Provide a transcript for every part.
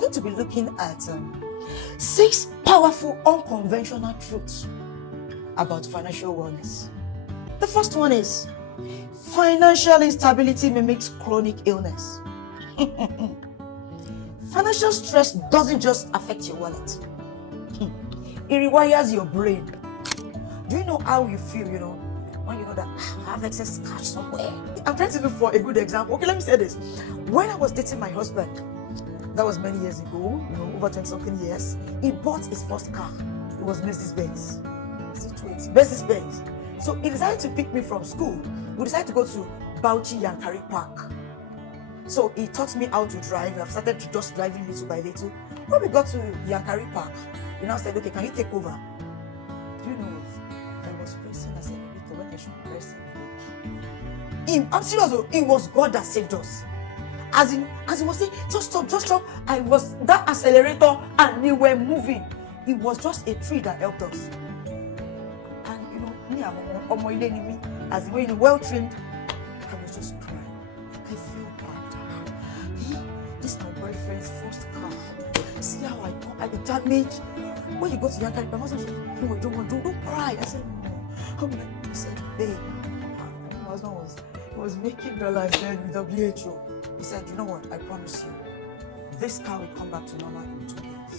going to be looking at 6 powerful unconventional truths about financial wellness. The first one is financial instability mimics chronic illness. Financial stress doesn't just affect your wallet. It rewires your brain. Do you know how you feel, when you know that I have excess cash somewhere? I'm trying to look for a good example. Okay, let me say this. When I was dating my husband, that was many years ago, over 20-something years, he bought his first car. It was Mercedes-Benz. Mercedes-Benz. So he decided to pick me from school. We decided to go to Bauchi Yankari Park. So he taught me how to drive. I've started just driving little by little. When we got to Yankari Park, he now said, okay, can you take over? Do you know what? I was pressing as a little when I should press it. I'm serious, it was God that saved us. As he was saying, just stop. I was that accelerator and we were moving. It was just a tree that helped us. And me, as we were well trained, I was just crying. I feel bad. This is my boyfriend's first car. See how I damaged. When you go to Yankari, my husband said, no, don't cry. I said, no. He said, babe. My husband was making dollars then with WHO. He said, you know what? I promise you, this car will come back to normal in 2 days.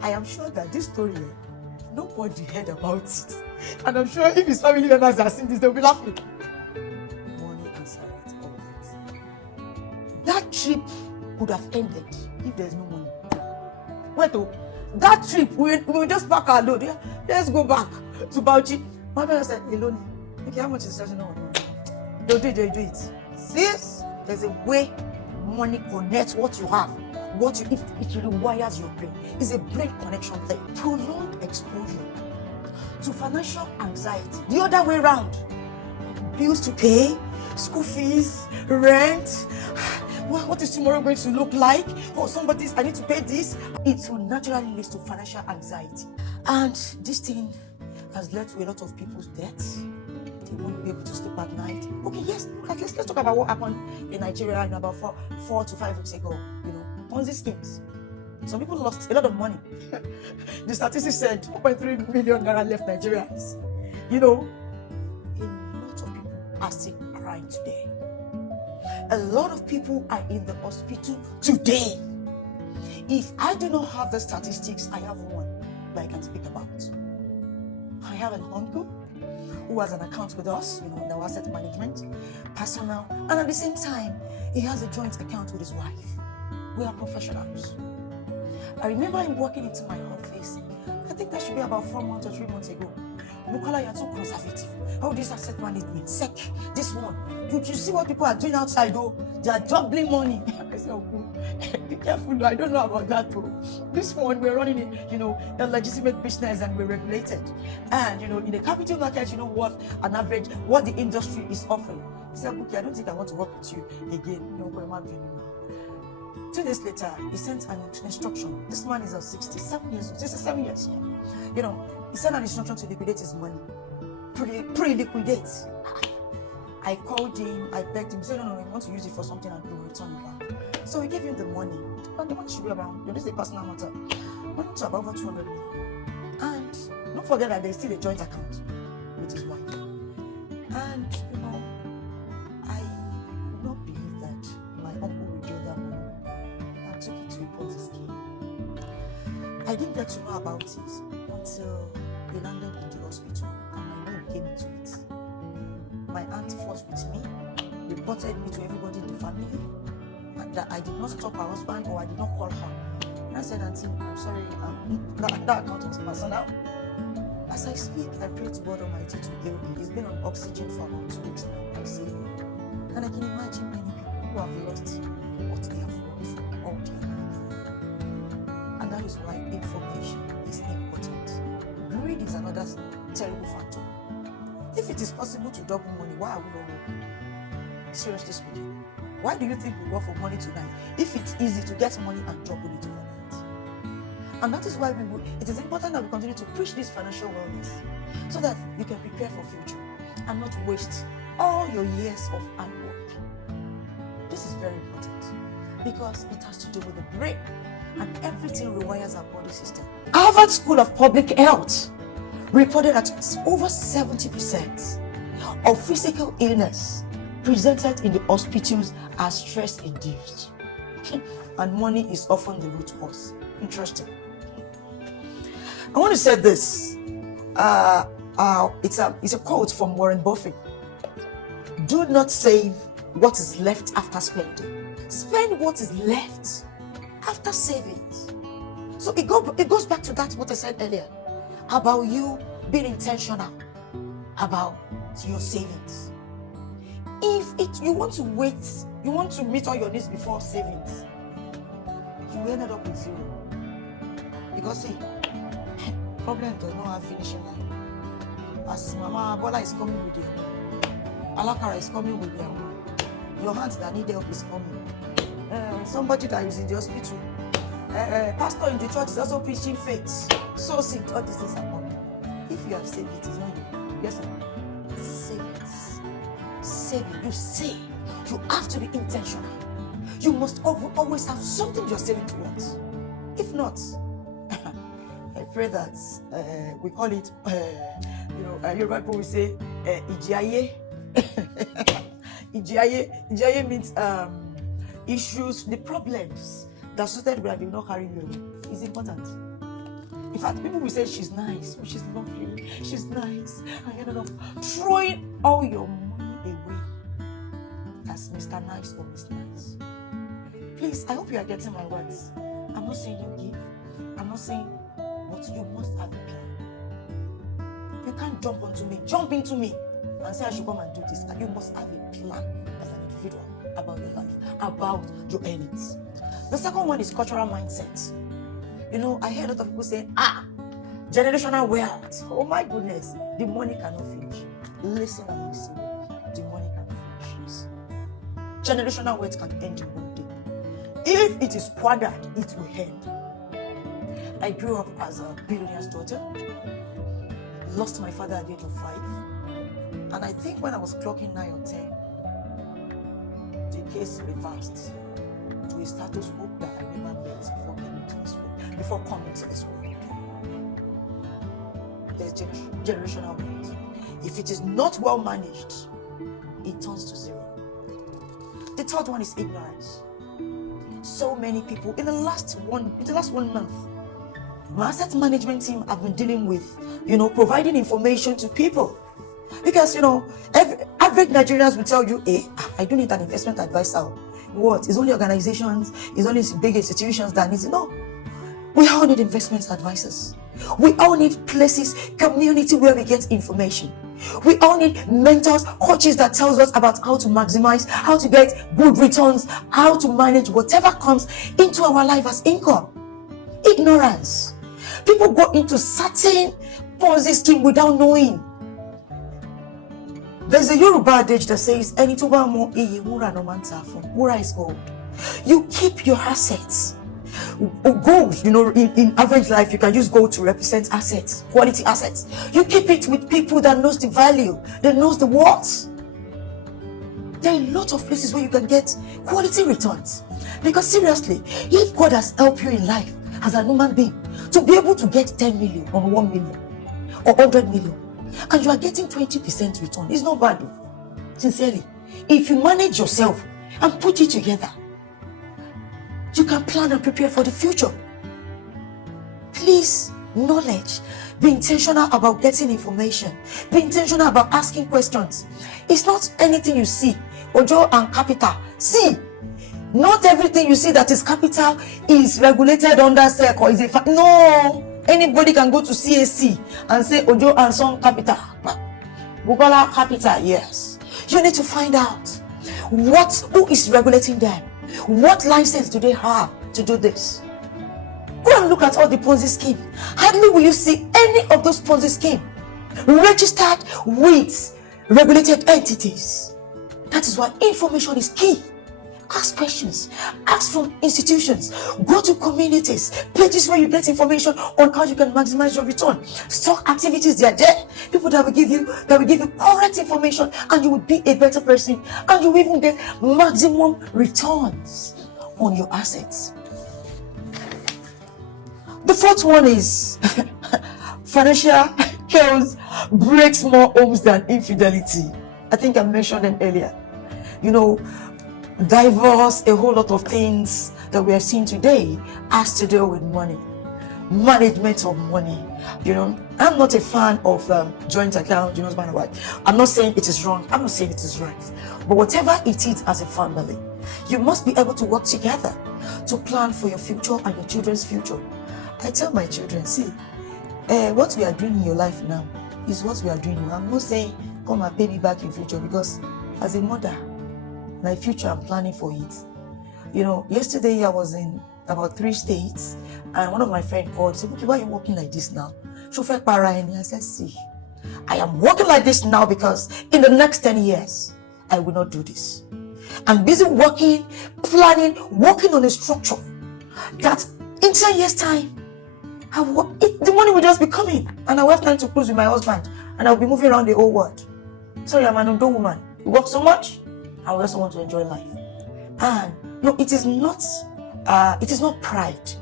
I am sure that this story, nobody heard about it. And I'm sure if his family members are seeing this, they'll be laughing. Money answered all that. That trip could have ended if there's no money. Wait, that trip, we will just pack our load. Yeah? Let's go back to Bauchi. My parents said, Eloni, okay, how much is it? No. They'll do it. See? There's a way money connects what you have. It rewires your brain. It's a brain connection thing. Prolonged exposure to financial anxiety. The other way around. Bills to pay, school fees, rent. What is tomorrow going to look like? I need to pay this. It will naturally lead to financial anxiety. And this thing has led to a lot of people's deaths. They won't be able to sleep at night. Okay, yes, let's talk about what happened in Nigeria about 4 to 5 weeks ago. Ponzi schemes. Some people lost a lot of money. The statistics said 2.3 million naira left Nigerians. A lot of people are still crying today. A lot of people are in the hospital today. If I do not have the statistics, I have one that I can speak about. I have an uncle who has an account with us, in our asset management, personal, and at the same time, he has a joint account with his wife. We are professionals. I remember him walking into my office. I think that should be about 4 months or 3 months ago. Bukola, you're too conservative. This asset management, SEC, this one. You see what people are doing outside, though? They are juggling money. I said, be careful, I don't know about that, though. This one, we're running a legitimate business and we're regulated. And, in the capital market, what an average, what the industry is offering. He said, I don't think I want to work with you again. 2 days later, he sent an instruction. This man is 67 years old. He sent an instruction to liquidate his money. Pre-liquidate. I called him, I begged him. He said, no, he wants to use it for something and he will return it back. So he gave him the money. And the money should be about, this is a personal matter. Went to about over 200 million. And don't forget that there's still a joint account with his wife. And, I do not believe that my uncle withdrew that money and took it to a Ponzi scheme. I didn't get to know about it until he landed in the hospital and my name came into it. My aunt fought with me, reported me to everybody in the family, and that I did not stop her husband or I did not call her. And I said, Auntie, I'm sorry, that account is personal. As I speak, I pray to God Almighty to heal him. He's been on oxygen for about 2 weeks now, I say. And I can imagine many people who have lost what they have worked for all their life. And that is why information is important. Greed is another terrible factor. If it is possible to double money, why are we not working? Seriously speaking, why do you think we work for money tonight if it's easy to get money and double it overnight? And that is why it is important that we continue to preach this financial wellness so that you can prepare for future and not waste all your years of hard work. This is very important. because it has to do with the brain, and everything rewires our body system. Harvard School of Public Health reported that over 70% of physical illness presented in the hospitals are stress-induced, and money is often the root cause. Interesting. I want to say this. It's a quote from Warren Buffett. Do not save what is left after spending. Spend what is left after savings. So it goes back to that what I said earlier about you being intentional about your savings. If you want to wait, you want to meet all your needs before savings, you ended up with zero. Because see, problem does not have finishing line. As Mama Bola is coming with you, Alakara is coming with you, your hands that need help is coming. Somebody that is in the hospital, pastor in the church is also preaching faith. So sick, all these things are coming. If you have saved it, it's not you. Yes, sir. Save it. Save it. You save. You have to be intentional. You must always have something you're saving towards. If not, I pray that we call it, Yoruba people will say, Ijiaye. Ijiaye means issues, the problems that started where they will not carry you. Is important. In fact, people will say she's nice, she's lovely, she's nice, and throwing all your money away as Mr. Nice or Miss Nice. Please, I hope you are getting my words. I'm not saying you give, I'm not saying, but you must have a plan. You can't jump into me, and say I should come and do this. And you must have a plan as an individual about your life, about your earnings. The second one is cultural mindset. I hear a lot of people saying, generational wealth. Oh my goodness, the money cannot finish. Listen and listen. The money cannot finish. Generational wealth can end in one day. If it is squandered, it will end. I grew up as a billionaire's daughter. Lost my father at the age of 5. And I think when I was clocking 9 or 10, the case reversed to a status quo that I never met before coming to this world. There's generational wealth. If it is not well managed, it turns to zero. The third one is ignorance. So many people in the last 1 month, my asset management team have been dealing with, providing information to people. Because, average Nigerians will tell you, I don't need an investment advisor. What? It's only organizations, it's only big institutions that need it. No. We all need investment advisors. We all need places, community where we get information. We all need mentors, coaches that tells us about how to maximize, how to get good returns, how to manage whatever comes into our life as income. Ignorance. People go into certain Ponzi scheme without knowing. There's a Yoruba adage that says, Wura is gold. You keep your assets. Gold, in average life, you can use gold to represent assets, quality assets. You keep it with people that knows the value, that knows the worth. There are a lot of places where you can get quality returns. Because seriously, if God has helped you in life as a human being to be able to get 10 million on 1 million or 100 million, and you are getting 20% return, it's not bad. Sincerely, if you manage yourself and put it together, you can plan and prepare for the future. Please, knowledge. Be intentional about getting information. Be intentional about asking questions. It's not anything you see. Ojo and capital. See, not everything you see that is capital is regulated under SEC or is a no. Anybody can go to CAC and say Ojo and Son capital. Bukola capital, yes. You need to find out who is regulating them. What license do they have to do this? Go and look at all the Ponzi schemes. Hardly will you see any of those Ponzi schemes registered with regulated entities. That is why information is key. Ask questions. Ask from institutions. Go to communities, pages where you get information on how you can maximize your return. Stock activities, they are there. People that will give you correct information, and you will be a better person, and you will even get maximum returns on your assets. The fourth one is financial chaos breaks more homes than infidelity. I think I mentioned them earlier. You know, divorce, a whole lot of things that we are seeing today has to do with money, management of money. You know, I'm not a fan of joint account, husband and wife. I'm not saying it is wrong. I'm not saying it is right. But whatever it is as a family, you must be able to work together to plan for your future and your children's future. I tell my children, see, what we are doing in your life now is what we are doing. I'm not saying come and pay me back in future, because as a mother, my future, I'm planning for it. Yesterday I was in about 3 states, and one of my friends called and said, okay, why are you working like this now? I said, see, I am working like this now because in the next 10 years, I will not do this. I'm busy working, planning, working on a structure that in 10 years' time, the money will just be coming, and I will have time to cruise with my husband, and I'll be moving around the whole world. Sorry, I'm an older woman. You work so much, I also want to enjoy life. And no, it is not pride.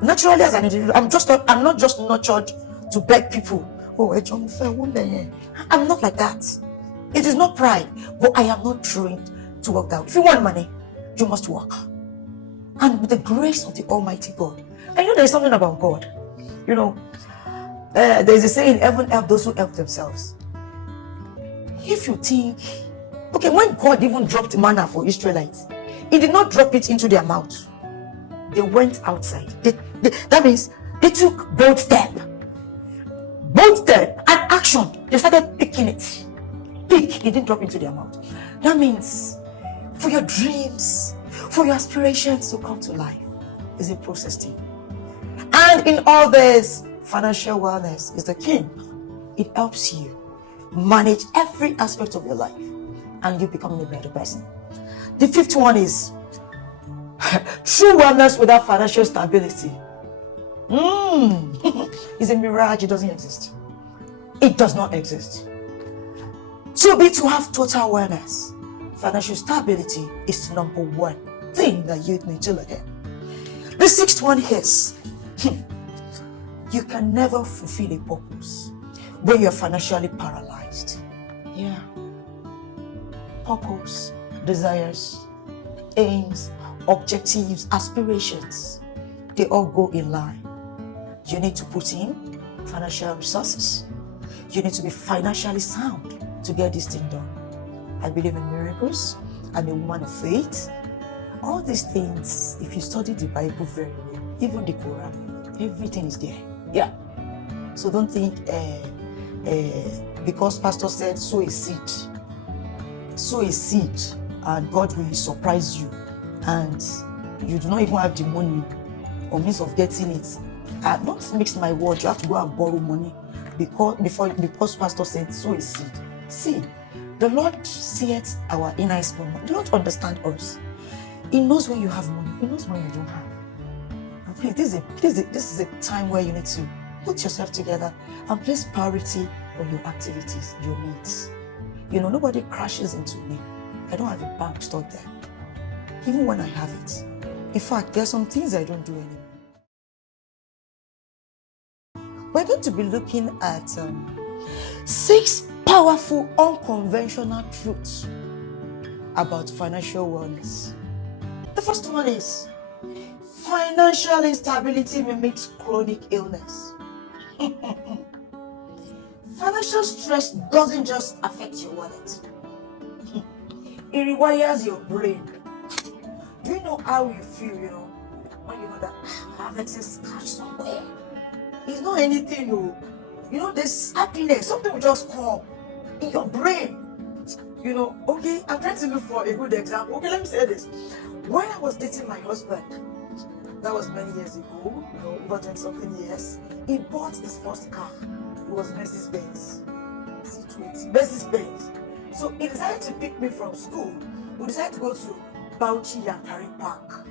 Naturally, as an individual, I'm not just nurtured to beg people. Oh, I'm not like that. It is not pride, but I am not trained to work that way. If you want money, you must work. And with the grace of the Almighty God. And there's something about God. There's a saying, heaven help those who help themselves. If you think, okay, when God even dropped manna for Israelites, He did not drop it into their mouth. They went outside. That means they took bold step and action. They started picking it. It didn't drop into their mouth. That means for your dreams, for your aspirations to come to life, is a process thing. And in all this, financial wellness is the king. It helps you manage every aspect of your life, and you become a better person. The fifth one is true wellness without financial stability. It's a mirage. It doesn't exist. It does not exist. To have total wellness, financial stability is number one thing that you need to look at. The sixth one is you can never fulfill a purpose when you're financially paralyzed. Yeah. Purpose, desires, aims, objectives, aspirations, they all go in line. You need to put in financial resources. You need to be financially sound to get this thing done. I believe in miracles. I'm a woman of faith. All these things, if you study the Bible very well, even the Quran, everything is there. Yeah. So don't think because pastor said sow a seed and God will surprise you, and you do not even have the money or means of getting it. Don't mix my word. You have to go and borrow money because pastor said sow a seed. See, the Lord seeth our innermost moment. The Lord understands us. He knows when you have money. He knows when you don't have. And please, this is a time where you need to put yourself together and place priority on your activities, your needs. Nobody crashes into me. I don't have a bank stored there. Even when I have it. In fact, there are some things I don't do anymore. We're going to be looking at 6 powerful, unconventional truths about financial wellness. The first one is financial instability mimics chronic illness. Financial stress doesn't just affect your wallet. It rewires your brain. Do you know how you feel, when you know that I have excess cash somewhere? It's not anything, there's happiness. Something will just come in your brain. Okay, I'm trying to look for a good example. Okay, let me say this. When I was dating my husband, that was many years ago, over 20-something years, he bought his first car. It was Mercedes-Benz. Mercedes-Benz. So he decided to pick me from school. We decided to go to Bauchi Yankari Park.